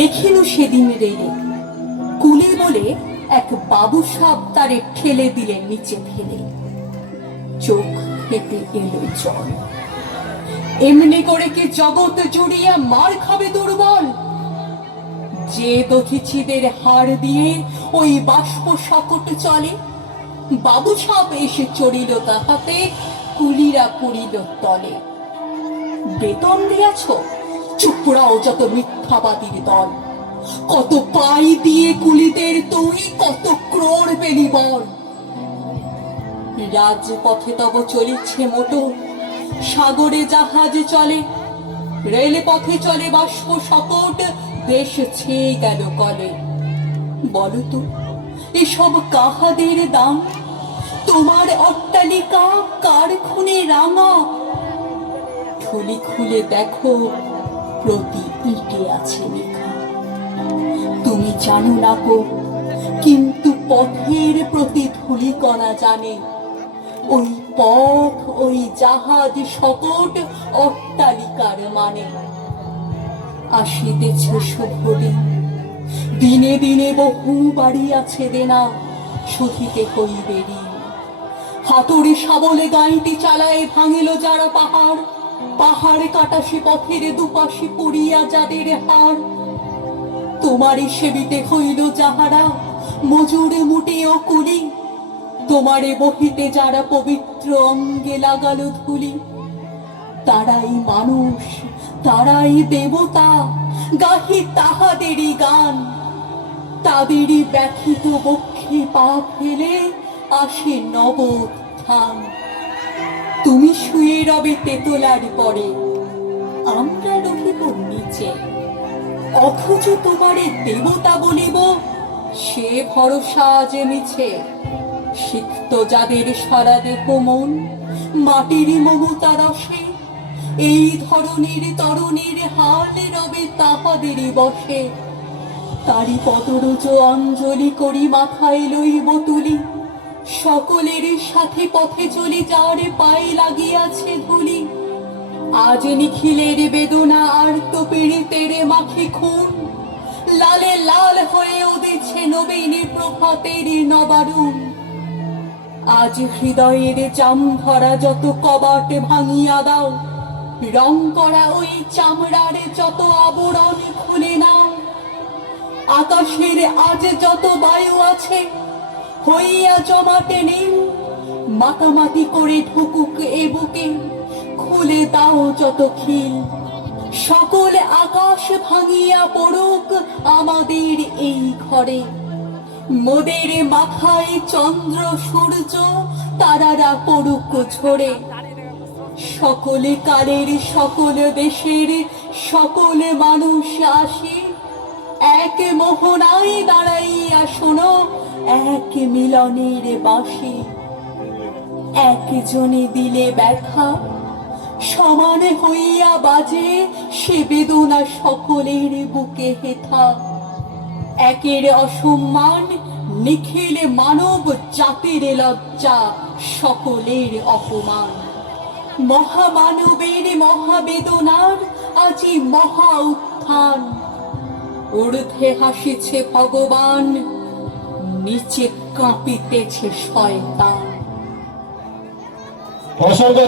দেখিল সেদিন রেলে কুলি বলে এক বাবু সাপ তারে ঠেলে দিলেন নিচে ফেলে। চোখ ফেটে এলো জল। এমনি করে কি জগৎ জুড়িয়া মার খাবে দুর্বল? যে দধিচিদের হাড় দিয়ে ওই বাষ্প সকট চলে, বাবু সাপ এসে চড়িল তাহাতে, কুলিরা পড়িল তলে। বেতন দিয়াছ? চুপড়াও যত মিথ্যাবাদীর দল। কত পাই দিয়ে কুলিদের তুই, কত ক্রোড় পেলি বল। রাজপথে তব চলিছে মোটর, সাগরে জাহাজ চলে, রেলপথে চলে বাষ্প সকট, দেশ ছেয়ে গেল কলে। বলো তো এসব কাহাদের দাম? তোমার অট্টালিকা কার খুনে রাঙা? থলি খুলে দেখো প্রতি ইটে আছে লেখা। তুমি জানো না গো, কিন্তু পথের প্রতি ধূলিকণা জানে। ওই পথ, ওই জাহাজ সকট অট্টালিকার মানে। আসিতেছে শুভ দিন, দিনে দিনে বহু বাড়ি আছে দেনা, শুধিতে হইবে ঋণ। হাতুড়ি শাবলে গাইটি চালায় ভাঙিল যারা পাহাড়, পাহাড়ে কাটাসি পথের দুপাশে পুড়িয়া যাদের হাড়। তোমারই সেবিতে হইল যাহারা মজুরে মুটে ও কুলি, তোমারে বহিতে যারা পবিত্র অঙ্গে লাগালো ধুলি। তারাই মানুষ, তারাই দেবতা, গাহি তাহাদেরই গান। তাদেরই ব্যথিত বক্ষে পা ফেলে আসে নবোত্থান। তুমি শুয়ে রবে তেতলার পরে, আমরা রহিব নিচে। অথচ তোমারে দেবতা বলিব, সে ভরসা যে মিছে। সিক্ত যাদের সারা দেহ মন মাটির মমতা রসে, এই ধরনের তরুণীর হাল রবে তাহাদেরই বসে। তারি পদরজ অঞ্জলি করি মাথায় লইব তুলি, সকলের সাথে পথে চলি যার পায়ে লাগিয়াছে ধুলি। আজ নিখিলের বেদনা আর তো পীড়িতের মাখি খুন, লালে লাল হয়ে উদিছে নবীন প্রভাতের নবারুণ। আজ হৃদয়ের চাম ধরা যত কবাট ভাঙিয়া দাও, রং করা ওই চামড়ার যত আবরণ খুলে নাও। আকাশের আজ যত বায়ু আছে হইয়া জমাটে নীল, মাতামাতি করে ঢুকুক এ বুকে, খুলে দাও যত খিল। সকল আকাশ ভাঙিয়া পড়ুক আমাদের এই ঘরে, মোদের মাথায় চন্দ্র সূর্য তারারা পড়ুক ঝরে। সকলে কালের সকল দেশের সকল মানুষ আসে, এক মোহনায় দাঁড়াইয়া শোনো এক মিলনের বাঁশি। একজনে দিলে ব্যথা সমান হইয়া বাজে, সে বেদনা সকলের বুকে হেথা। একের অসম্মান নিখিল মানব জাতির লজ্জা, সকলের অপমান। মহামানবের মহাবেদনার আজি মহা উত্থান। ঊর্ধ্বে হাসিছে ভগবান, নিচে কাঁপিতেছে শয়তান। অসংখ্য